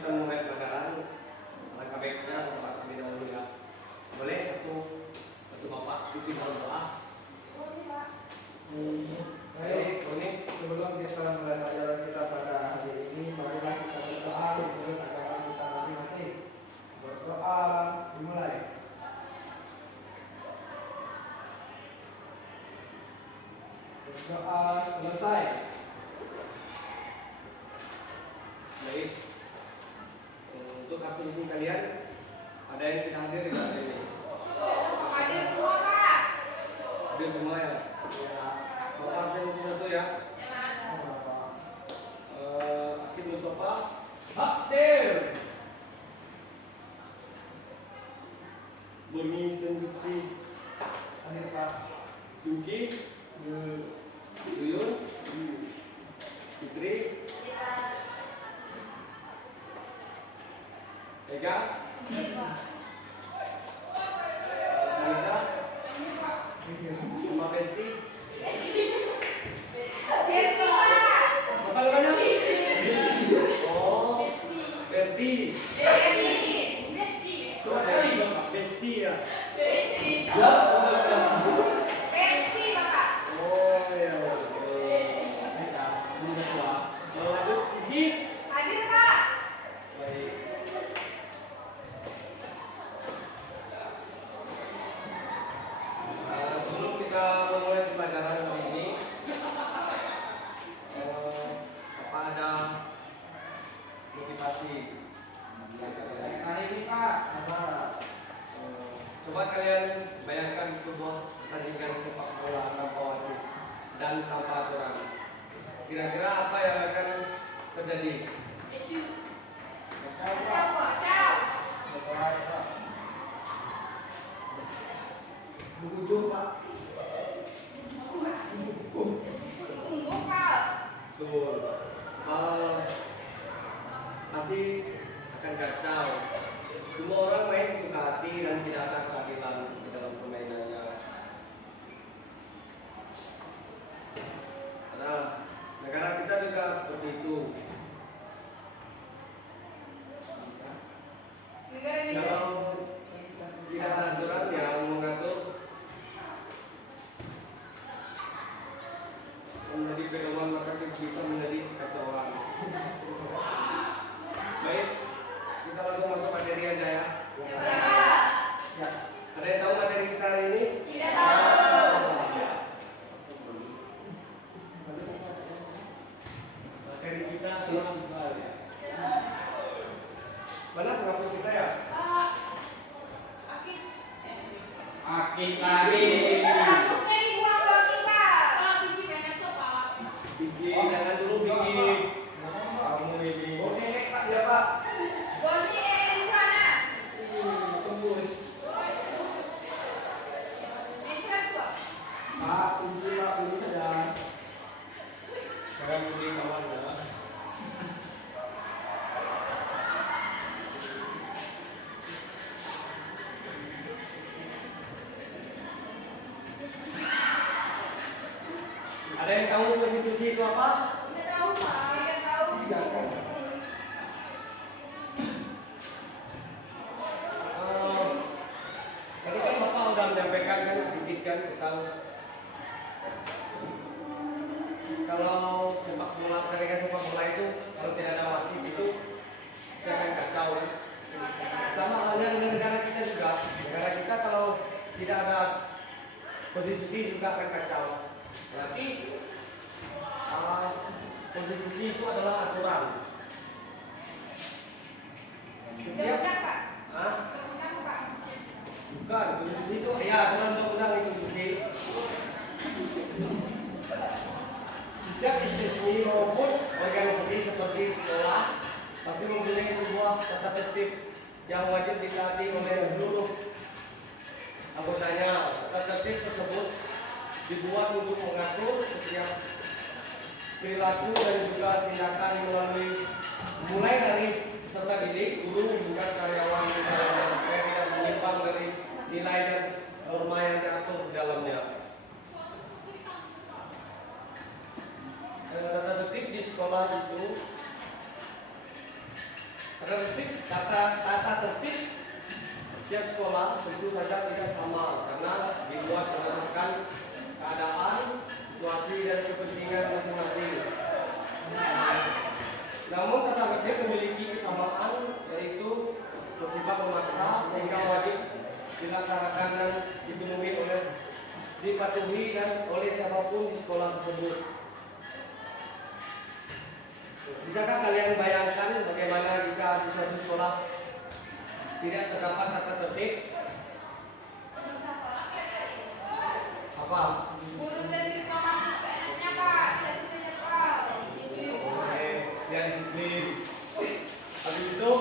kita mulai pelajaran, langkah baiknya Bapak kami dahulu ya. Boleh satu Bapak pimpin dalam doa. Baik, sebelum kita mulai pelajaran kita pada hari ini, marilah kita berdoa menurut agama kita masing-masing. Berdoa dimulai. Berdoa selesai. Baik. Untuk absensi kalian, ada yang tidak hadir tidak hari ini? Hadir semua, Pak. Hadir semua ya. Bapak absensi satu ya. Akhir Mustafa. Hadir. Bumi Senduksi. Hadir Pak. Yuki. Yuyun. Fitri. Ega. Anissa. Sama Besti. Siapa namanya? Oh, Berti. Itu Besti, Bapak. Besti ya. Pensi, Bapak. Oh ya. Bisa. Ini dua. Lanjut Siji. Hadir, Pak. Baik. Sebelum kita memulai pelajaran hari ini, apa ada motivasi? Hari ini Pak, apa? Coba kalian bayangkan sebuah pertandingan sepak bola tanpa wasit dan tanpa aturan. Kira-kira apa yang akan terjadi? Ciao. Berujung Pak. Tunggu, Pak. Betul. Pasti akan kacau. Semua orang main sesuka hati dan tidak ada keadilan di dalam permainannya. Nah, negara kita juga seperti itu. Negara Indonesia. Kalau tidak ada aturan yang mengatur, menjadi pedoman maka bisa menjadi kekacauan. Baik, kita langsung masuk materi aja ya. Ya. Ada yang tahu materi kita hari ini? Tidak tahu. Materi kita selam sekali. Mana penghapus kita ya? Akid. lagi. Hapusnya dibuang ke Pak. Bikin, jangan dulu bikin. Kamu ini. Oke, Pak, ya Pak. Bonceng di sana. Tembus. Istirahat, Pak. Pak, tunggu Pak, dulu saja. Saya beli kawan ya. Ada yang tahu konstitusi itu apa? Tidak tahu, Pak. Tidak tahu. Tidak tahu. Tadi kan Bapak udah menyampaikan kan sedikit kan tentang kalau sepak bola, pertandingan sepak bola itu kalau tidak ada wasit itu saya akan kacau kan. Sama halnya dengan negara kita juga. Negara kita kalau tidak ada konstitusi juga akan kacau. Berarti konstitusi itu adalah aturan. Undang-undang, Pak. Hah? Undang-undang, Pak. Bukan, konstitusi itu ya aturan undang-undang itu konstitusi. Setiap institusi maupun organisasi seperti sekolah pasti mempunyai sebuah tata tertib yang wajib ditaati oleh seluruh anggotanya. Tata tertib tersebut dibuat untuk mengatur setiap perilaku dan juga tindakan mulai dari peserta didik, guru, hingga karyawan di dalamnya supaya tidak menyimpang dari nilai dan norma yang diatur di dalamnya. Tata tertib di sekolah itu Tata tertib setiap sekolah tentu saja tidak sama karena dibuat berdasarkan keadaan, situasi dan kepentingan masing-masing. Namun tata tertib memiliki kesamaan, yaitu bersifat memaksa sehingga wajib dilaksanakan dan dipatuhi dan oleh siapapun di sekolah tersebut. Bisakah kalian bayangkan bagaimana jika di suatu sekolah tidak terdapat tata tertib? Apa? Guru dan siswa masuk seenaknya Pak, tidak sesuai jadwal. Boleh, tidak disiplin. Habis itu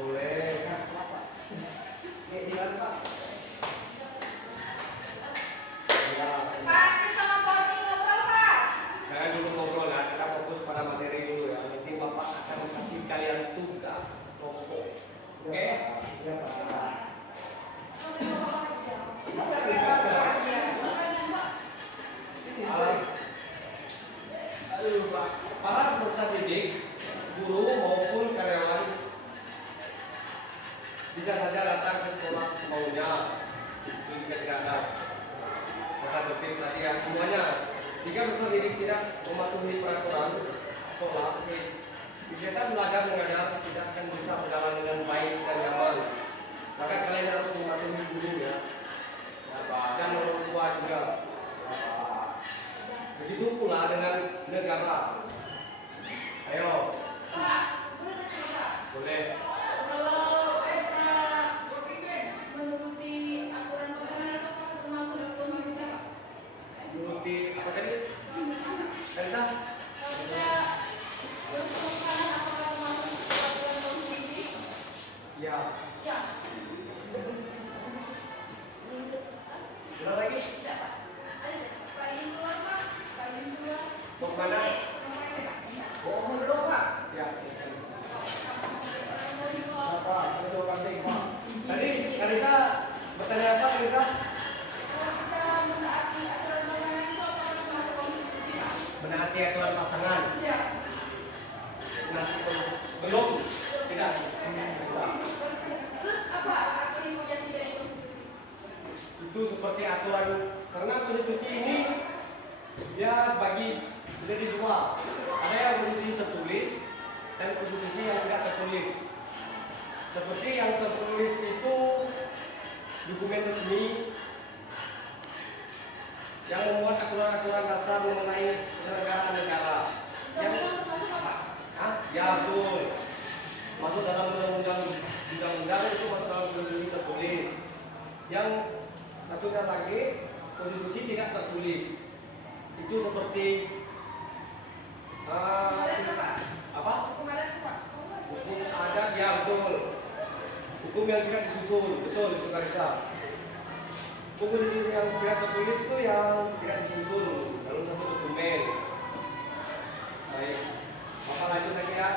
boleh. Ya. Pak, kita mau posting ngobrol Pak. Jangan dulu ngobrol ya, kita fokus pada materi dulu ya. Nanti Bapak akan kasih kalian tugas kelompok. Oke? Sampai bapak aja. Para peserta didik, guru maupun karyawan bisa saja datang ke sekolah semaunya. Itu juga tidak ada tata tertib tadi ya semuanya. Jika peserta didik tidak mematuhi peraturan sekolah, kegiatan belajar mengajar tidak akan bisa berjalan dengan baik dan nyaman. Maka kalian harus mematuhi gurunya dan orang tua juga. Begitu pula dengan negara. Ayo. Boleh. Kalau kita menuruti aturan pasangan itu termasuk dalam konstitusi apa? Menuruti apa tadi? Elsa? Kalau kita pasangan apakah termasuk aturan konstitusi? Ya. Ya. Ulang lagi? Paling keluar Pak, paling keluar. Mau mana? Oh, dulu Pak. Ya. Bapak, itu penting Pak. Tadi Karisa bertanya apa Karisa? Kalau kita menaati aturan pasangan itu apakah termasuk konstitusi Pak? Menaati aturan pasangan. Ya. Nanti belum. Tidak. Bisa. Terus apa arti sejati dari konstitusi? Itu seperti aturan karena konstitusi ini dia bagi jadi dua. Ada yang konstitusi tertulis dan konstitusi yang tidak tertulis. Seperti yang tertulis itu dokumen resmi yang membuat aturan-aturan dasar mengenai penyelenggaraan negara. Yang Undang-undang termasuk apa? ya betul. Masuk dalam undang-undang itu masuk dalam konstitusi tertulis. Yang satunya lagi konstitusi tidak tertulis. Itu seperti Kemarin Pak. apa? Kemarin Pak. Hukum adat ya betul. Hukum yang tidak disusun betul itu Karisa. Hukum yang tidak tertulis itu yang tidak disusun dalam satu dokumen. Baik, Bapak lanjut lagi ya.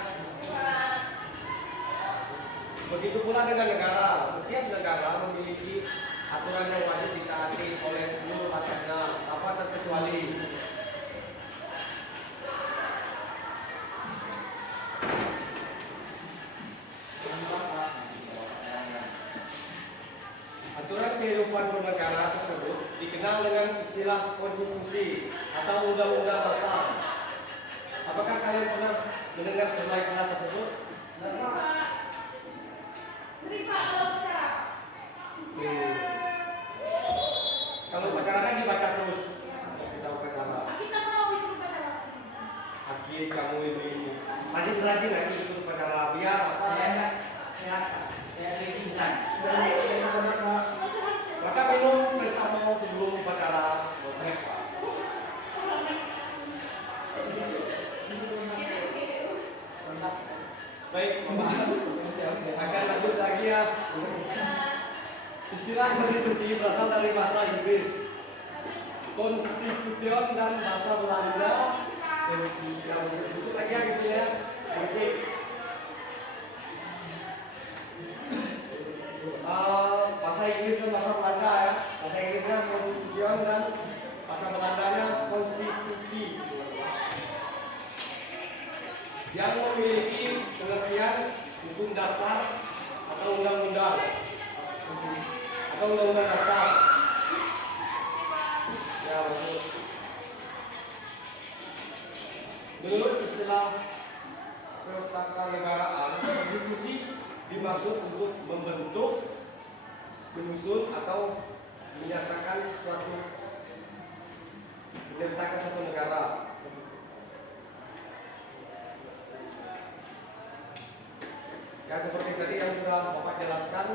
Begitu pula dengan negara. Setiap negara memiliki aturan yang wajib ditaati oleh seluruh rakyatnya, tanpa terkecuali. Aturan kehidupan bernegara tersebut dikenal dengan istilah konstitusi atau undang-undang dasar. Apakah kalian pernah mendengar istilah tersebut? Terima kalau bicara. Kalau upacara kan dibaca terus. Kita upacara. Kita mau ikut bicara. Akhir kamu ini rajin lagi ikut upacara biar maka minum Prestamol sebelum upacara. Baik, Bapak akan lanjut lagi ya. Istilah konstitusi berasal dari bahasa Inggris, Constitution dan bahasa Belanda. Itu lagi ya gitu ya. Musik. Bahasa Inggris dan bahasa Belanda ya. Bahasa Inggrisnya Constitution dan bahasa Belandanya konstitusi. yang memiliki pengertian hukum dasar atau undang-undang dasar. Ya, betul. Menurut istilah ketatanegaraan, konstitusi dimaksud untuk membentuk, menyusun atau menyatakan suatu negara. Ya, seperti tadi yang sudah Bapak jelaskan,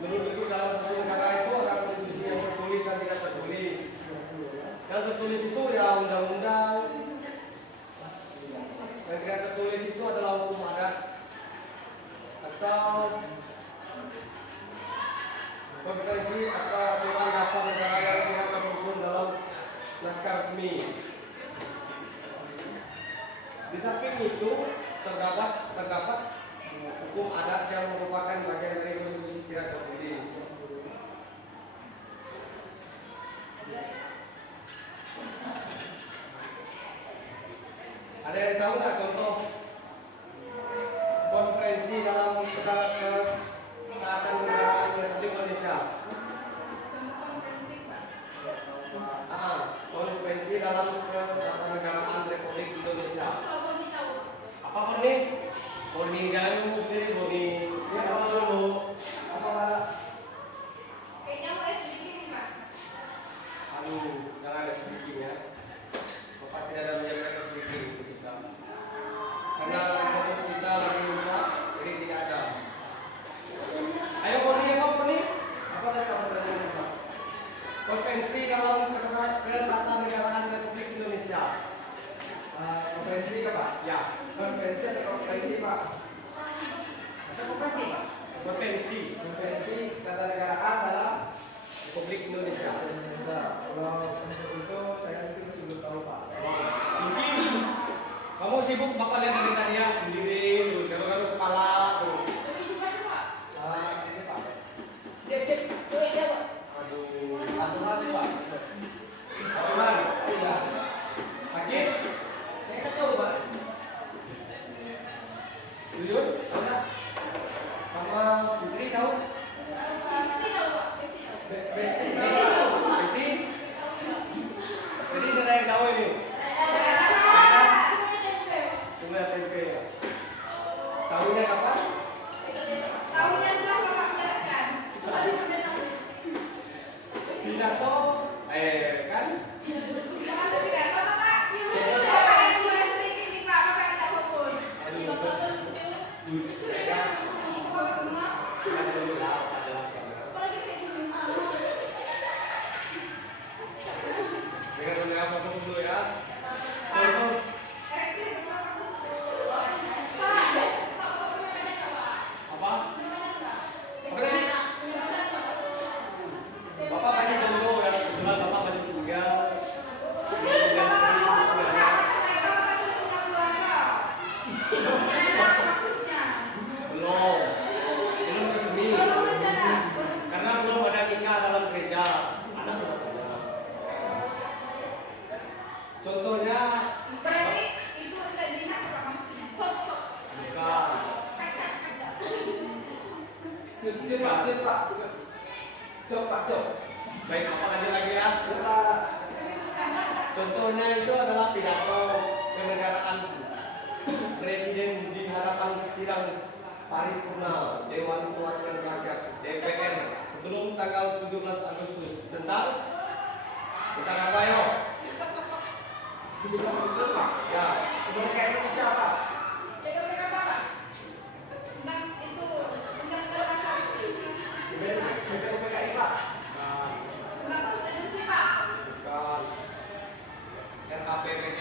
menurut itu dalam satu negara itu ada konstitusi yang tertulis dan tidak tertulis. Yang tertulis itu ya undang-undang, yang tidak tertulis itu adalah hukum adat atau konvensi atau aturan dasar negara yang tidak tersusun dalam naskah resmi. Di samping itu terdapat hukum adat yang merupakan bagian dari konstitusi tidak tertulis. Ada yang tahu nggak contoh konferensi dalam ketatanegaraan Republik Indonesia? Konferensi dalam ketatanegaraan Republik Indonesia. Apa Borni? Borni jangan ngomong sendiri Borni. Ya apa dulu? Apa Pak? Kayaknya mau sedikit nih Pak. Aduh, jangan ada sedikit ya. Bapak tidak ada menjaga sedikit kita. Karena fokus kita lagi rusak, jadi tidak ada. Ayo Borni, apa Borni? Apa tadi kamu bertanya Pak? Konvensi dalam ketatanegaraan Republik Indonesia. Konvensi ya Pak? Ya, Konvensi atau konvensi Pak? Atau konvensi Pak? konvensi Konvensi ketatanegaraan dalam Republik Indonesia. Indonesia. Kalau untuk itu saya mungkin masih belum tahu Pak. Mungkin kamu sibuk Bapak lihat dari tadi ya sendiri, tuh garuk-garuk kepala tuh. Ini Pak. Aduh, Aturan nih Pak. aturan. Iya. Sakit? Saya nggak tahu Pak. Jujur? Ada? Sama Putri tahu? Besti Pasti? Jadi saya yang tahu ini. Semua tempe ya. Tahunya kapan? Tahunya telah Bapak menjelaskan. Pidato, kan? Jangan tidak tahu Pak. Bapak yang mulai sedikit nih Pak, Bapak yang tidak fokus. Lucu ya. Itu Bapak semua. Kan dulu ya, Pak jelaskan. Dengan mendengar fokus dulu ya. Contoh, Koreksi berapa? apa? Apa tadi? Bapak kasih contoh ya, kebetulan Bapak masih singgah. Bapak mau curhat, katanya Bapak sudah punya keluarga. Gimana maksudnya? Belum resmi. Karena belum ada nikah dalam gereja. Anak sudah punya. Contohnya, Berarti itu tidak zina Bapak maksudnya? bukan. Cep Pak. Cep Pak. Baik, Bapak lanjut lagi ya. Ya Pak. Contohnya itu adalah pidato kenegaraan Presiden di hadapan sidang paripurna Dewan Perwakilan Rakyat DPR sebelum tanggal 17 Agustus tentang apa yo? Bisa betul Pak. Ya, Kemerdekaan Indonesia Pak. Jaga mereka Bapak. Tentang itu, tentang dasar. BPUPKI Pak. bukan, Tentang konstitusi Pak. bukan. RKPPD,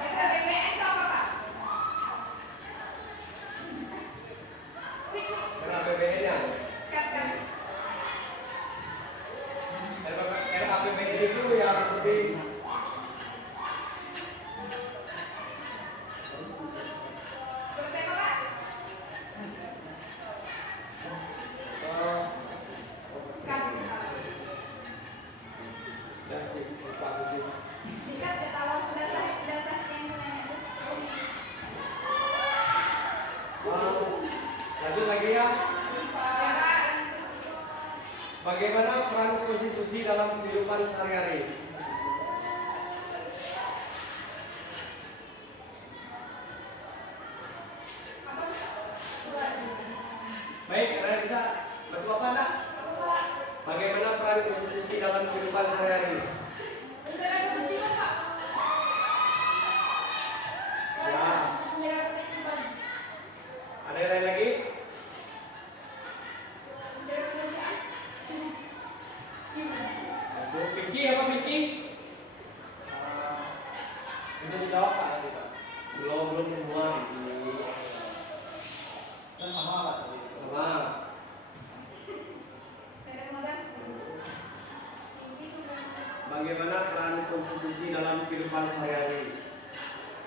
BPN itu apa Pak? RKPPD-nya. Katakan. RKPPD itu ya seperti Seperti apa Pak? Kan. ya, lupa aku. Jika ketahuan dasar yang konstitusi dalam kehidupan sehari-hari.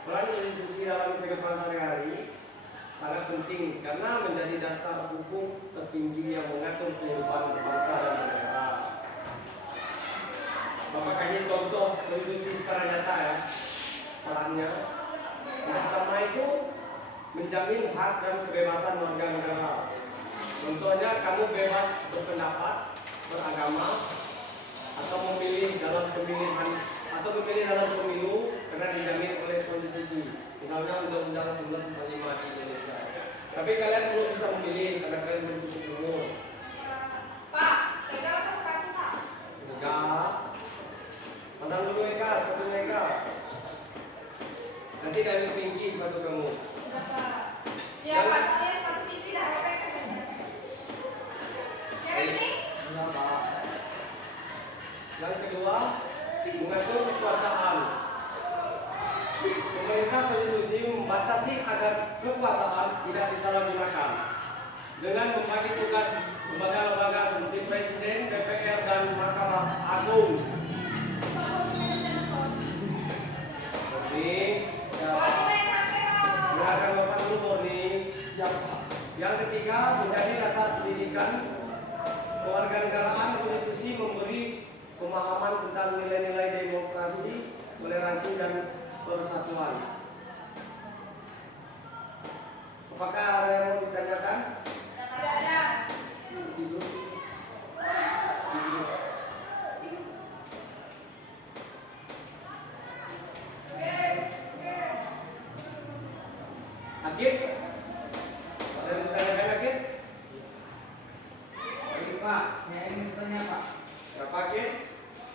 Peran konstitusi dalam kehidupan sehari-hari sangat penting karena menjadi dasar hukum tertinggi yang mengatur kehidupan bangsa dan negara. Bapak kasih contoh konstitusi secara nyata ya. Perannya yang pertama itu menjamin hak dan kebebasan warga negara. Contohnya kamu bebas berpendapat, beragama, atau memilih dalam pemilihan atau memilih dalam pemilu karena dijamin oleh konstitusi. Misalnya Undang-Undang 1945 di Indonesia. Tapi kalian belum bisa memilih karena kalian belum cukup umur. Pak, legal apa sepatu Pak? Enggak. Pasang dulu Eka, sepatu Eka. Nanti dari tinggi sepatu kamu. Enggak Pak. Ya Pak, saya sepatu tinggi dah robek kan. Yang ini? Enggak, Pak. Yang kedua, mengatur kekuasaan. Pemerintah konstitusi membatasi agar kekuasaan tidak disalahgunakan dengan membagi tugas lembaga-lembaga seperti Presiden, DPR, dan Mahkamah Agung. Ini dengarkan Bapak dulu Murni. Yang ketiga, menjadi dasar pendidikan kewarganegaraan. Konstitusi memberi pemahaman tentang nilai-nilai demokrasi, toleransi, dan persatuan. Apakah ada yang mau ditanyakan? Tidak ada. Tidur. Akib? Ada yang ditanyakan Akib? Baik Pak, saya ingin bertanya Pak, Berapa Akib?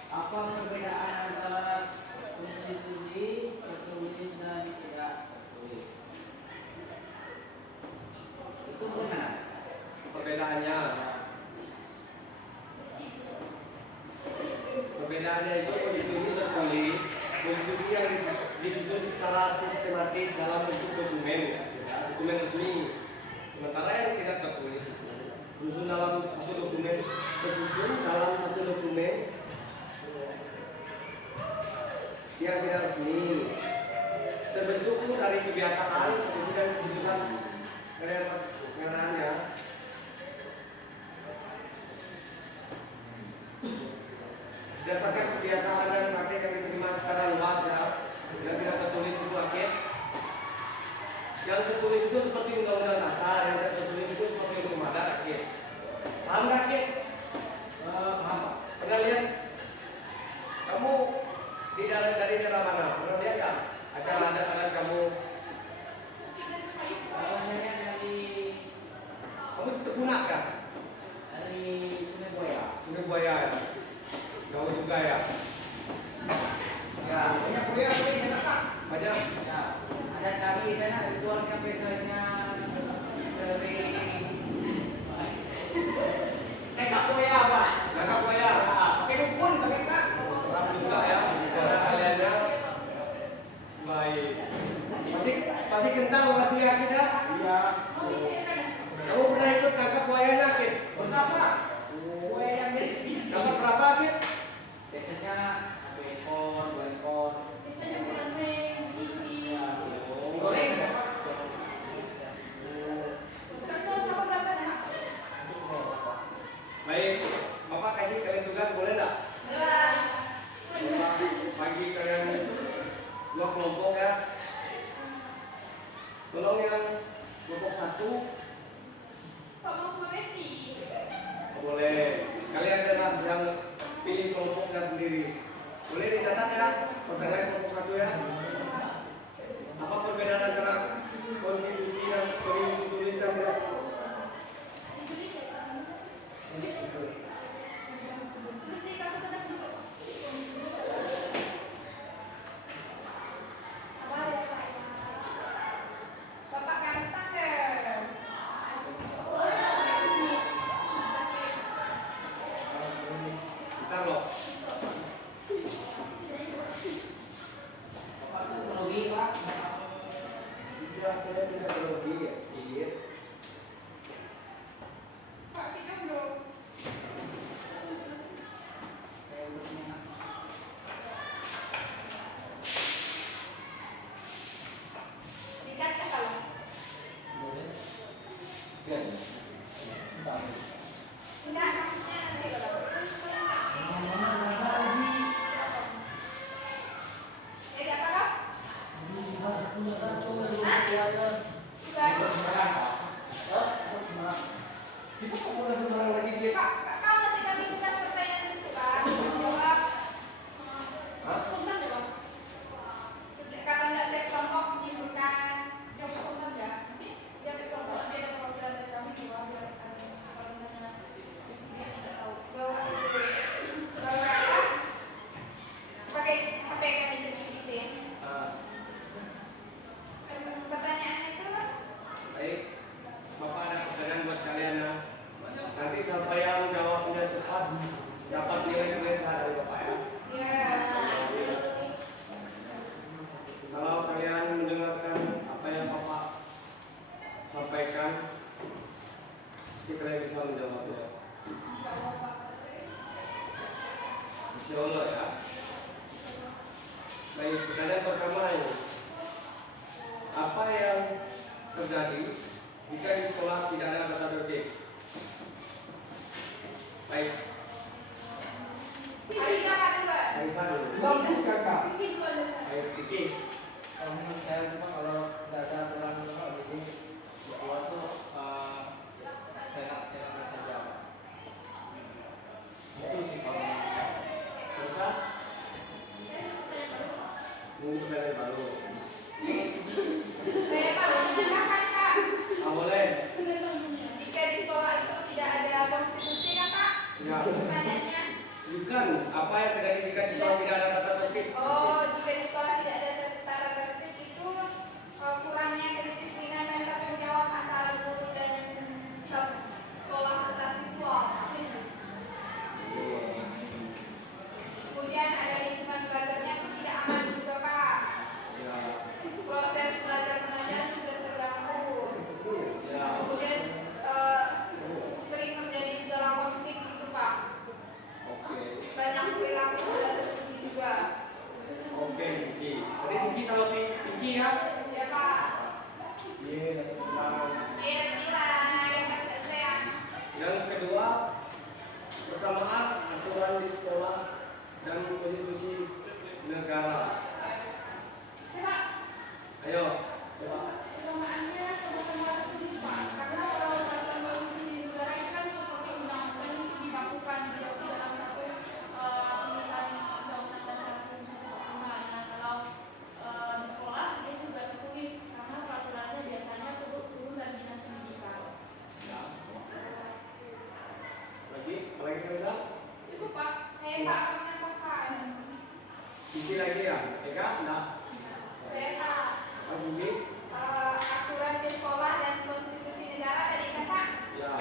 apa perbedaan antara konstitusi tertulis dan tidak tertulis? Itu bagaimana? Perbedaannya itu konstitusi tertulis, konstitusi yang disusun secara sistematis dalam bentuk dokumen resmi. Sementara yang tidak tertulis itu tersusun dalam satu dokumen yang tidak resmi, terbentuk dari kebiasaan seperti dan keputusan kenyataannya. Berdasarkan kebiasaan dan praktek yang diterima secara luas ya, yang tidak tertulis itu Akib. Yang tertulis itu seperti undang-undang dasar, yang tidak tertulis itu seperti hukum adat Akib. Paham nggak Akib? Paham Pak. Pernah lihat? Kamu dari daerah mana? Pernah lihat nggak acara adat kamu? Saya dari Kamu tergunak kan? Sungai Buaya. Sungai Buaya ya? Jauh juga ya? Ya, banyak Buaya di sana Pak. Banyak? Ya, ada kami di sana keluarga biasanya dari Tekak Buaya Pak. Kakak Buaya? Pakai dukun kami Pak. Serap juga ya? Cara kaliannya? Baik. Masih kental berarti ya kita? Iya. Kamu pernah ikut tangkap buayanya Akib? Pernah Pak. Buaya yang dari Dapat berapa Akib? biasanya 1 ekor, 2 ekor. Biasanya goreng, gini. Goreng? Kalau sama berapa dah? Baik. Bapak kasih kalian tugas boleh enggak? Bagi kalian dua kelompok ya. Tolong yang kelompok 1 Pak mau sama Messi. boleh. Kalian adalah yang pilih kelompoknya sendiri. Boleh dicatat ya, saudara kelompok 1 ya. Apa perbedaan antara konstitusi dan konstitusi tulis dan tidak? Bapak ganteng deh. Baik, pertanyaan pertama ini. Apa yang terjadi jika di sekolah tidak ada tata tertib? Baik, Alisa Kak dua. Aisyah dulu. Bagus kakak. Ini dua ada. Ayo, Kiki. Kalau menurut saya cuma kalau tidak ada aturan apa jadi siswa tuh sehat-sehat saja. Itu sih kalau menurut saya. Aisyah? Nunggu dari baru. Saya Pak menambahkan Kak. Ah, boleh. Jika di sekolah itu tidak ada konstitusi kan Kak? Ya. Pertanyaannya. Bukan, apa yang terjadi jika di sekolah tidak ada tata tertib? Oh, jika di sekolah tidak ada tata tertib itu kurangnya kedisiplinan dan tanggung jawab antara guru dan staf sekolah serta siswa. Kemudian ada lingkungan belajarnya itu tidak aman juga Pak. Ya. Proses belajar mengajar juga terganggu. Ya. Kemudian sering terjadi segala konflik gitu Pak. Oke. Banyak perilaku tidak terpuji juga. Oke, Siki. Tadi Siki sama Pinky ya? Ya Pak. Iya, dan bilang Iya nilai kan saya. Yang kedua, persamaan aturan di sekolah dan konstitusi negara. Pak, Ayo. kesamaannya sama-sama tertulis Pak. Karena kalau peraturan konstitusi di negara ini kan seperti undang-undang itu dibakukan di dalam satu tulisan undang-undang dasar 1945. Nah, kalau di sekolah dia juga tertulis karena peraturannya biasanya turun dari dinas pendidikan. Lagi Reza? Itu Pak. Saya Pak menyampaikan. Siki lagi ya? Eka? Enggak. Saya Pak. Mas Siki? Aturan di sekolah dan konstitusi negara tadi kan Pak? Ya.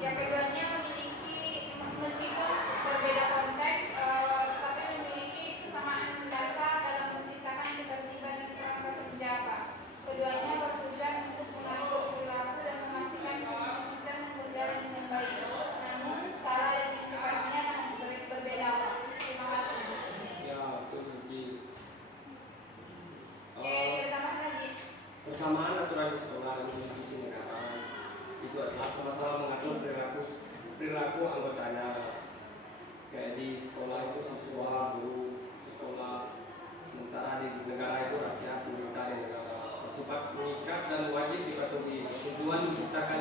Ya keduanya memiliki meskipun berbeda konteks tapi memiliki kesamaan dasar dalam menciptakan ketertiban dan kerangka kerja Pak. Keduanya bertujuan untuk mengatur perilaku dan memastikan sistem berjalan dengan baik. Namun skala dan implikasinya sangat berbeda Pak. Terima kasih. Ya, betul Siki. Oke, tambah lagi. Persamaan aturan di sekolah dan konstitusi negara itu adalah sama-sama mengatur perilaku anggotanya. Kayak di sekolah itu siswa, guru, sekolah. Sementara di negara itu rakyat, pemerintah dan negara bersifat mengikat dan wajib dipatuhi. Tujuan menciptakan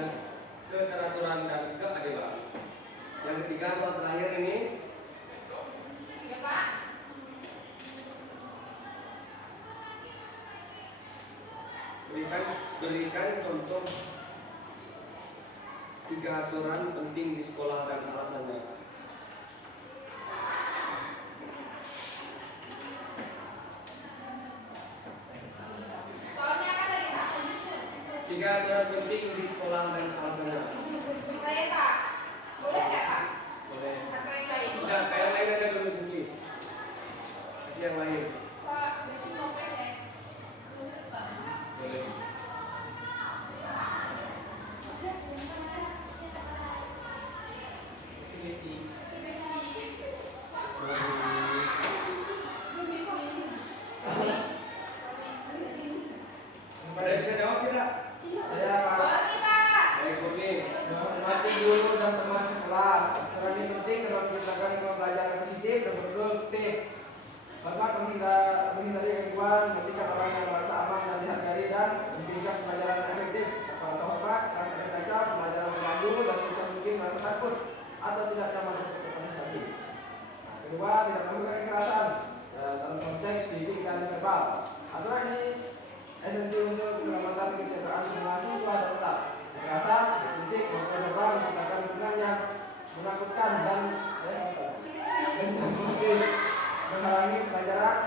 keteraturan dan keadilan. Yang ketiga, soal terakhir ini. Ya Pak. Berikan contoh 3 aturan penting di sekolah dan alasannya. Soalnya apa tadi Pak? 3 aturan penting di sekolah dan alasannya. Saya Pak. Boleh nggak Pak? Boleh. Atau yang lain? Udah, kayak yang lain aja dulu Suki. Kasih yang lain. Pak, besok mau ya. Boleh. Pada bisa jawab tidak? saya Boleh Pak. Baik, Kurni. menghormati guru dan teman sekelas. Aturan ini penting dalam menciptakan lingkungan belajar yang positif dan produktif. Dapat menghindari gangguan, memastikan orang yang merasa aman dan dihargai dan memberikan pembelajaran yang efektif. Kepala terhormat, rasa terkacau, pembelajaran mengganggu dan bisa mungkin merasa takut atau tidak nyaman untuk berpartisipasi. Kedua, tidak melakukan kekerasan dalam konteks fisik dan verbal. Aturan ini esensi untuk keselamatan kesejahteraan semua siswa dan staf. Kekerasan, fisik maupun verbal menciptakan lingkungan yang menakutkan dan menakutkan, menghalangi pelajaran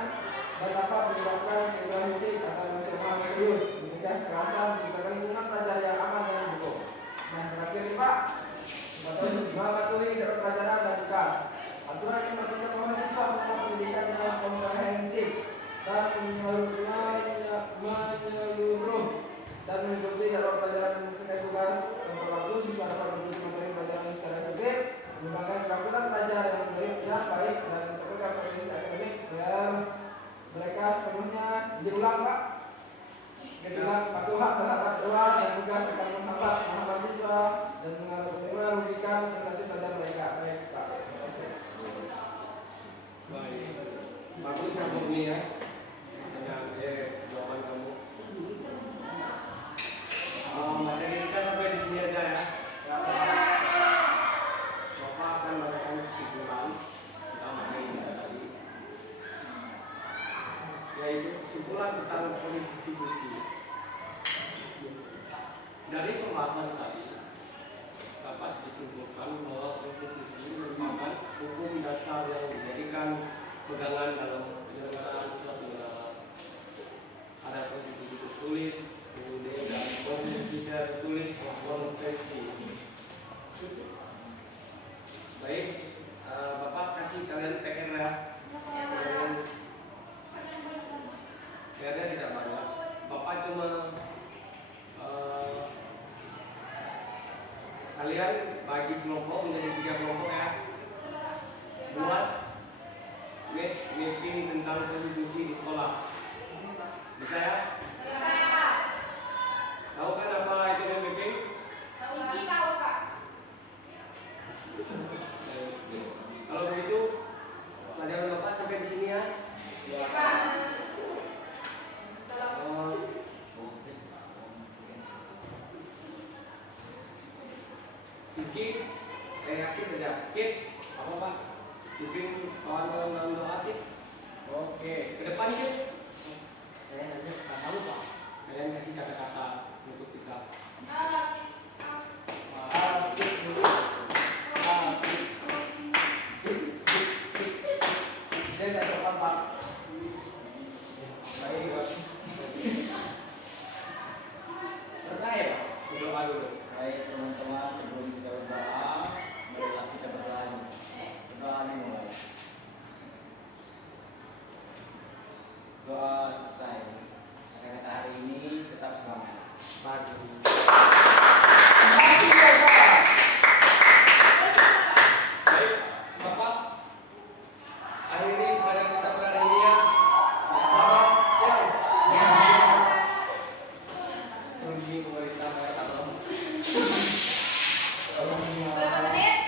dan dapat menyebabkan kehilangan fisik atau emosional yang serius, mencegah kekerasan, menciptakan lingkungan belajar yang aman dan mendukung. Dan terakhir nih Pak, mematuhi jalur pelajaran dan tugas. Aturan ini memastikan bahwa siswa mendapat pendidikan yang komprehensif dan menyeluruh dan mengikuti jalur pelajaran sesuai tugas yang berlaku. Siswa dapat mengikuti materi pelajaran secara efektif, mengembangkan keterampilan belajar yang baik dan mencapai kompetensi akademik yang mereka Izin ulang Pak. Izin ulang patuh terhadap dewan dan tugas akan menghambat mahasiswa dan merugikan prestasi pelajar mereka. Baik Pak. Baik. Bagus ya Bumi ya. Dengan jawaban kamu. Materi kita sampai di sini aja ya. Bapak akan memberikan kesimpulan tentang materi kita tadi, yaitu kesimpulan tentang konstitusi. Dari pembahasan tadi dapat disimpulkan bahwa konstitusi merupakan hukum dasar yang dijadikan pegangan dalam penyelenggaraan suatu negara. Ada konstitusi tertulis, kemudian ada konstitusi tertulis, konvensi. Baik, Bapak kasih kalian PR ya. PR-nya tidak banyak. Bapak cuma kalian bagi kelompok menjadi 3 kelompok ya. Buat mapping tentang konstitusi di sekolah. Bisa ya? Bisa. Tahu kan apa itu mapping? Iki tahu Pak. Kalau begitu pelajaran Bapak sampai di sini ya. Iya Pak. Mungkin reaktif saja. Apa Pak? Mungkin kawan-kawan dalam doa Kit. Oke, ke depan Kit. Saya nanti tak tahu Pak. Kalian kasih kata-kata untuk kita. Saya tidak sopan Pak. Baik Pak. Terkait Pak. Berdoa dulu. Baik teman-teman, sebelum kita berdoa, marilah kita berdoa. Berdoa dimulai. Doa selesai. Kata hari ini tetap selamat. Pagi.